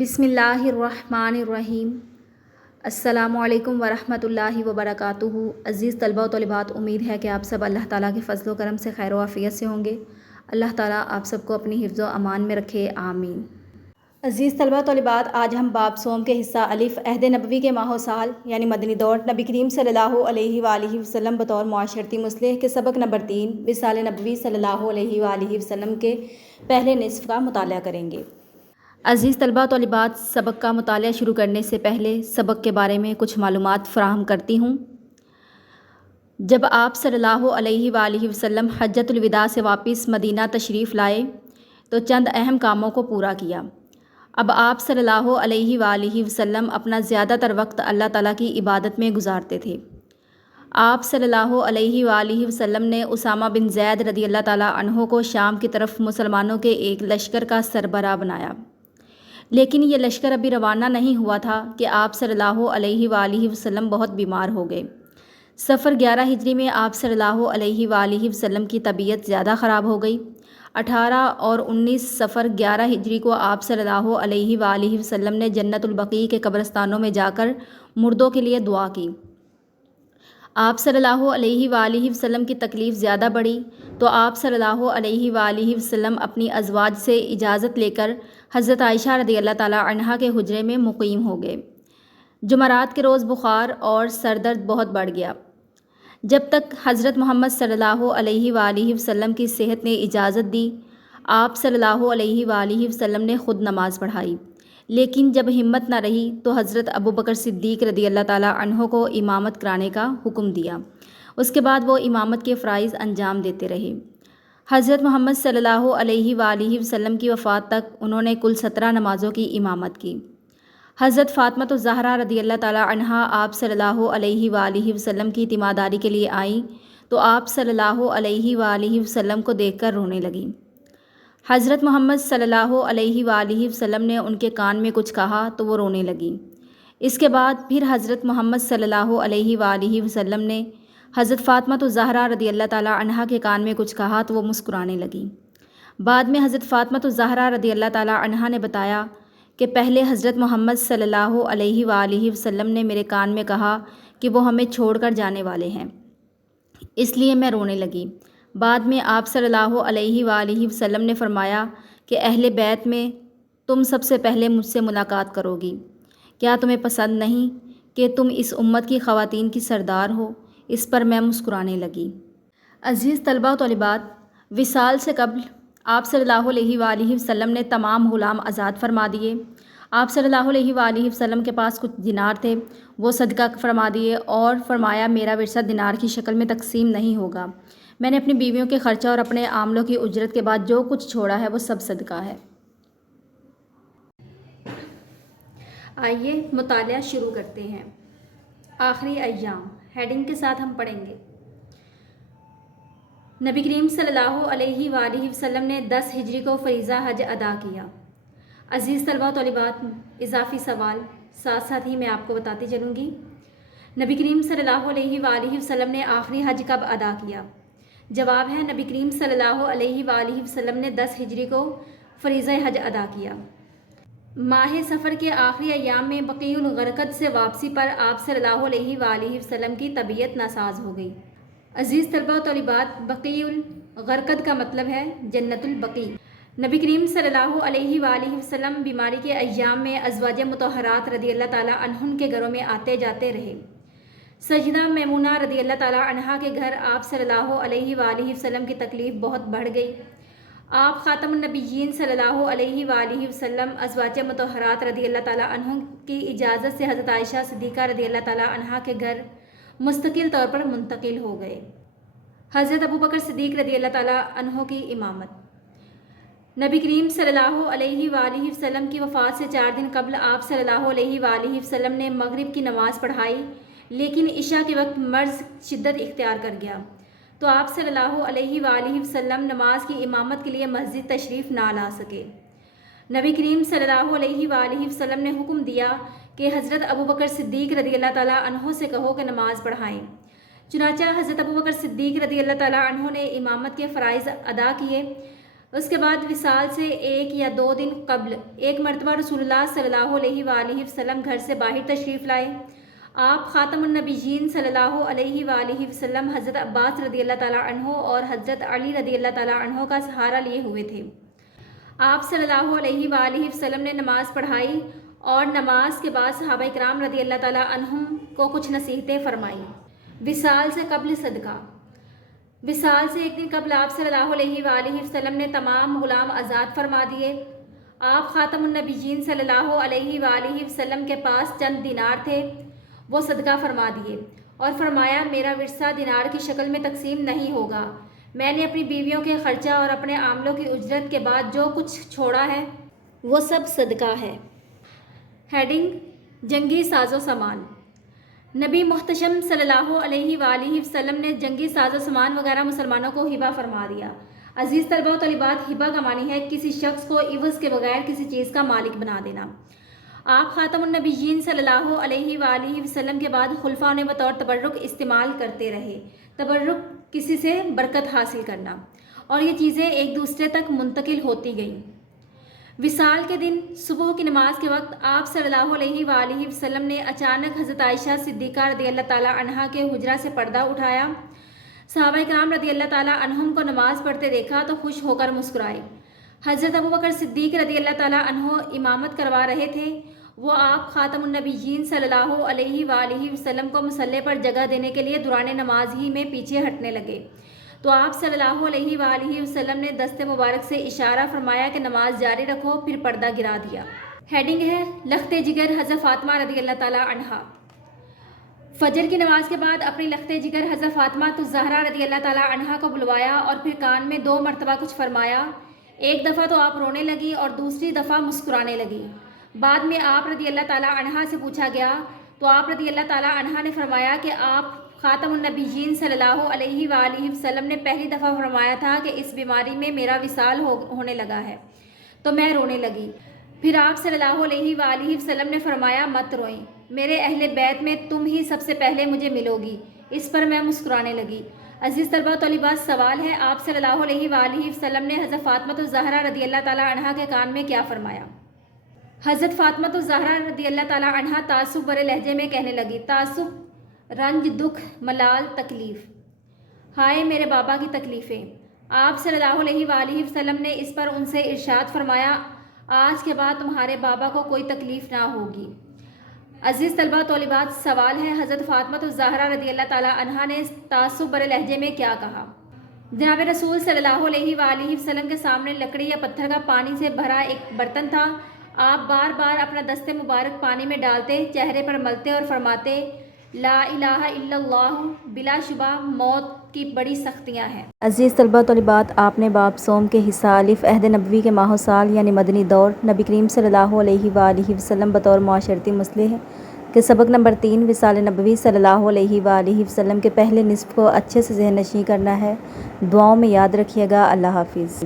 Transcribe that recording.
بسم اللہ الرحمن الرحیم۔ السلام علیکم ورحمۃ اللہ وبرکاتہ۔ عزیز طلبہ و طالبات، امید ہے کہ آپ سب اللہ تعالیٰ کے فضل و کرم سے خیر و عافیت سے ہوں گے۔ اللہ تعالیٰ آپ سب کو اپنی حفظ و امان میں رکھے، آمین۔ عزیز طلبہ و طالبات، آج ہم باب صوم کے حصہ الف عہد نبوی کے ماہ و سال یعنی مدنی دور نبی کریم صلی اللہ علیہ وآلہ وسلم بطور معاشرتی مصلح کے سبق نمبر 3 وصال نبوی صلی اللہ علیہ وآلہ وسلم کے پہلے نصف کا مطالعہ کریں گے۔ عزیز طلبہ و طالبات، سبق کا مطالعہ شروع کرنے سے پہلے سبق کے بارے میں کچھ معلومات فراہم کرتی ہوں۔ جب آپ صلی اللہ علیہ وآلہ وسلم حجۃ الوداع سے واپس مدینہ تشریف لائے تو چند اہم کاموں کو پورا کیا۔ اب آپ صلی اللہ علیہ وآلہ وسلم اپنا زیادہ تر وقت اللہ تعالیٰ کی عبادت میں گزارتے تھے۔ آپ صلی اللہ علیہ وآلہ وسلم نے اسامہ بن زید رضی اللہ تعالیٰ عنہ کو شام کی طرف مسلمانوں کے ایک لشکر کا سربراہ بنایا، لیکن یہ لشکر ابھی روانہ نہیں ہوا تھا کہ آپ صلی اللہ علیہ وآلہ وسلم بہت بیمار ہو گئے۔ سفر 11 ہجری میں آپ صلی اللہ علیہ وآلہ وسلم کی طبیعت زیادہ خراب ہو گئی۔ 18 اور 19 سفر 11 ہجری کو آپ صلی اللہ علیہ وآلہ وسلم نے جنت البقیع کے قبرستانوں میں جا کر مردوں کے لیے دعا کی۔ آپ صلی اللہ علیہ وآلہ وسلم کی تکلیف زیادہ بڑھی تو آپ صلی اللہ علیہ وآلہ وسلم اپنی ازواج سے اجازت لے کر حضرت عائشہ رضی اللہ تعالیٰ عنہا کے حجرے میں مقیم ہو گئے۔ جمعرات کے روز بخار اور سر درد بہت بڑھ گیا۔ جب تک حضرت محمد صلی اللہ علیہ وآلہ وسلم کی صحت نے اجازت دی، آپ صلی اللہ علیہ وآلہ وسلم نے خود نماز پڑھائی، لیکن جب ہمت نہ رہی تو حضرت ابوبکر صدیق رضی اللہ تعالیٰ عنہ کو امامت کرانے کا حکم دیا۔ اس کے بعد وہ امامت کے فرائض انجام دیتے رہے۔ حضرت محمد صلی اللہ علیہ وآلہ وسلم کی وفات تک انہوں نے کل 17 نمازوں کی امامت کی۔ حضرت فاطمہ الزہرا رضی اللہ تعالیٰ عنہا آپ صلی اللہ علیہ وآلہ وسلم کی تیمارداری کے لیے آئیں تو آپ صلی اللہ علیہ وآلہ وسلم کو دیکھ کر رونے لگیں۔ حضرت محمد صلی اللہ علیہ وآلہ وسلم نے ان کے کان میں کچھ کہا تو وہ رونے لگیں۔ اس کے بعد پھر حضرت محمد صلی اللہ علیہ وآلہ وسلم نے حضرت فاطمہ الزہرا رضی اللہ تعالیٰ عنہا کے کان میں کچھ کہا تو وہ مسکرانے لگیں۔ بعد میں حضرت فاطمہ الزہرا رضی اللہ تعالیٰ عنہا نے بتایا کہ پہلے حضرت محمد صلی اللہ علیہ وآلہ وسلم نے میرے کان میں کہا کہ وہ ہمیں چھوڑ کر جانے والے ہیں، اس لیے میں رونے لگی۔ بعد میں آپ صلی اللہ علیہ وآلہ وسلم نے فرمایا کہ اہل بیت میں تم سب سے پہلے مجھ سے ملاقات کرو گی۔ کیا تمہیں پسند نہیں کہ تم اس امت کی خواتین کی سردار ہو؟ اس پر میں مسکرانے لگی۔ عزیز طلبہ و طالبات، وصال سے قبل آپ صلی اللہ علیہ وآلہ وسلم نے تمام غلام آزاد فرما دیے۔ آپ صلی اللہ علیہ وآلہ وسلم کے پاس کچھ دینار تھے، وہ صدقہ فرما دیے اور فرمایا میرا ورثہ دینار کی شکل میں تقسیم نہیں ہوگا۔ میں نے اپنی بیویوں کے خرچہ اور اپنے عاملوں کی اجرت کے بعد جو کچھ چھوڑا ہے وہ سب صدقہ ہے۔ آئیے مطالعہ شروع کرتے ہیں۔ آخری ایام ہیڈنگ کے ساتھ ہم پڑھیں گے۔ نبی کریم صلی اللہ علیہ وآلہ وسلم نے 10 ہجری کو فریضہ حج ادا کیا۔ عزیز طلبہ و طالبات، اضافی سوال ساتھ ساتھ ہی میں آپ کو بتاتی چلوں گی۔ نبی کریم صلی اللہ علیہ وآلہ وسلم نے آخری حج کب ادا کیا؟ جواب ہے نبی کریم صلی اللہ علیہ وآلہ وسلم نے 10 ہجری کو فریضہ حج ادا کیا۔ ماہ سفر کے آخری ایام میں بقیع الغرقد سے واپسی پر آپ صلی اللہ علیہ وآلہ وسلم کی طبیعت ناساز ہو گئی۔ عزیز طلبہ و طالبات، بقیع الغرقد کا مطلب ہے جنت البقیع۔ نبی کریم صلی اللہ علیہ وآلہ وسلم بیماری کے ایام میں ازواج مطہرات رضی اللہ تعالیٰ عنہن کے گھروں میں آتے جاتے رہے۔ سیدہ میمونہ رضی اللہ تعالیٰ عنہا کے گھر آپ صلی اللہ علیہ وآلہ وسلم کی تکلیف بہت بڑھ گئی۔ آپ خاتم النبیین صلی اللہ علیہ وآلہ وسلم ازواج مطہرات رضی اللہ تعالیٰ عنہن کی اجازت سے حضرت عائشہ صدیقہ رضی اللہ تعالیٰ عنہا کے گھر مستقل طور پر منتقل ہو گئے۔ حضرت ابوبکر صدیق رضی اللہ تعالیٰ عنہ کی امامت۔ نبی کریم صلی اللہ علیہ وآلہ وسلم کی وفات سے 4 دن قبل آپ صلی اللہ علیہ وآلہ وسلم نے مغرب کی نماز پڑھائی، لیکن عشاء کے وقت مرض شدت اختیار کر گیا تو آپ صلی اللہ علیہ وآلہ وسلم نماز کی امامت کے لیے مسجد تشریف نہ لا سکے۔ نبی کریم صلی اللہ علیہ وآلہ وسلم نے حکم دیا کہ حضرت ابوبکر صدیق رضی اللہ تعالیٰ عنہ سے کہو کہ نماز پڑھائیں۔ چنانچہ حضرت ابوبکر صدیق رضی اللہ تعالیٰ عنہ نے امامت کے فرائض ادا کیے۔ اس کے بعد وصال سے 1 یا 2 دن قبل ایک مرتبہ رسول اللہ صلی اللہ علیہ وآلہ وسلم گھر سے باہر تشریف لائے۔ آپ خاتم النبیین صلی اللہ علیہ وآلہ وسلم حضرت عباس رضی اللہ تعالیٰ عنہ اور حضرت علی رضی اللہ تعالیٰ عنہ کا سہارا لیے ہوئے تھے۔ آپ صلی اللہ علیہ وآلہ وسلم نے نماز پڑھائی اور نماز کے بعد صحابہ کرام رضی اللہ تعالیٰ عنہم کو کچھ نصیحتیں فرمائیں۔ وصال سے قبل صدقہ۔ وصال سے 1 دن قبل آپ صلی اللہ علیہ وآلہ وسلم نے تمام غلام آزاد فرما دیے۔ آپ خاتم النبیین صلی اللہ علیہ وآلہ وسلم کے پاس چند دینار تھے، وہ صدقہ فرما دیے اور فرمایا میرا ورثہ دینار کی شکل میں تقسیم نہیں ہوگا، میں نے اپنی بیویوں کے خرچہ اور اپنے عاملوں کی اجرت کے بعد جو کچھ چھوڑا ہے وہ سب صدقہ ہے۔ ہیڈنگ جنگی ساز و سامان۔ نبی محتشم صلی اللہ علیہ وآلہ وسلم نے جنگی ساز و سامان وغیرہ مسلمانوں کو ہبہ فرما دیا۔ عزیز طلبہ و طالبات، ہبہ کا معنی ہے کسی شخص کو عوض کے بغیر کسی چیز کا مالک بنا دینا۔ آپ خاتم النبیین صلی اللہ علیہ وآلہ وسلم کے بعد خلفاء نے بطور تبرک استعمال کرتے رہے۔ تبرک کسی سے برکت حاصل کرنا، اور یہ چیزیں ایک دوسرے تک منتقل ہوتی گئیں۔ وصال کے دن صبح کی نماز کے وقت آپ صلی اللہ علیہ وآلہ وسلم نے اچانک حضرت عائشہ صدیقہ رضی اللہ تعالیٰ عنہا کے حجرہ سے پردہ اٹھایا۔ صحابہ کرام رضی اللہ تعالیٰ عنہم کو نماز پڑھتے دیکھا تو خوش ہو کر مسکرائے۔ حضرت ابوبکر صدیق رضی اللہ تعالیٰ عنہ امامت کروا رہے تھے۔ وہ آپ خاتم النبیین صلی اللہ علیہ وآلہ وسلم کو مصلی پر جگہ دینے کے لیے دوران نماز ہی میں پیچھے ہٹنے لگے تو آپ صلی اللہ علیہ وآلہ وسلم نے دست مبارک سے اشارہ فرمایا کہ نماز جاری رکھو، پھر پردہ گرا دیا۔ ہیڈنگ ہے لخت جگر حضرت فاطمہ رضی اللہ تعالیٰ عنہا۔ فجر کی نماز کے بعد اپنی لخت جگر حضرت فاطمہ الزہرا رضی اللہ تعالیٰ عنہا کو بلوایا اور پھر کان میں 2 مرتبہ کچھ فرمایا۔ ایک دفعہ تو آپ رونے لگی اور دوسری دفعہ مسکرانے لگی۔ بعد میں آپ رضی اللہ تعالیٰ عنہا سے پوچھا گیا تو آپ رضی اللہ تعالیٰ عنہا نے فرمایا کہ آپ خاتم النبیین صلی اللہ علیہ وآلہ وسلم نے پہلی دفعہ فرمایا تھا کہ اس بیماری میں میرا وصال ہونے لگا ہے، تو میں رونے لگی۔ پھر آپ صلی اللہ علیہ وآلہ وسلم نے فرمایا مت روئیں، میرے اہل بیت میں تم ہی سب سے پہلے مجھے ملو گی۔ اس پر میں مسکرانے لگی۔ عزیز طلبہ و طالبات، سوال ہے آپ صلی اللہ علیہ وآلہ وسلم نے حضرت فاطمہ الزہرا رضی اللہ تعالیٰ عنہا کے کان میں کیا فرمایا؟ حضرت فاطمہ الزہرا رضی اللہ تعالیٰ عنہا تعصب بھرے لہجے میں کہنے لگی، تعصب، رنج، دکھ، ملال، تکلیف، ہائے میرے بابا کی تکلیفیں۔ آپ صلی اللہ علیہ وآلہ وسلم نے اس پر ان سے ارشاد فرمایا، آج کے بعد تمہارے بابا کو کوئی تکلیف نہ ہوگی۔ عزیز طلبہ و طالبات، سوال ہے حضرت فاطمہ الزہرا رضی اللہ تعالیٰ عنہا نے تعصب بھرے لہجے میں کیا کہا؟ جناب رسول صلی اللہ علیہ وآلہ وسلم کے سامنے لکڑی یا پتھر کا پانی سے بھرا ایک برتن تھا۔ آپ بار بار اپنا دست مبارک پانی میں ڈالتے، چہرے پر ملتے اور فرماتے، لا الہ الا اللہ، بلا شبہ موت کی بڑی سختیاں ہیں۔ عزیز طلبہ طالبات، آپ نے باب صوم کے حصہ الف عہد نبوی کے ماہ و سال یعنی مدنی دور، نبی کریم صلی اللہ علیہ وآلہ وسلم بطور معاشرتی مسلح کے سبق نمبر 3 وصال نبوی صلی اللہ علیہ وآلہ وسلم کے پہلے نصف کو اچھے سے ذہن نشین کرنا ہے۔ دعاؤں میں یاد رکھیے گا۔ اللہ حافظ۔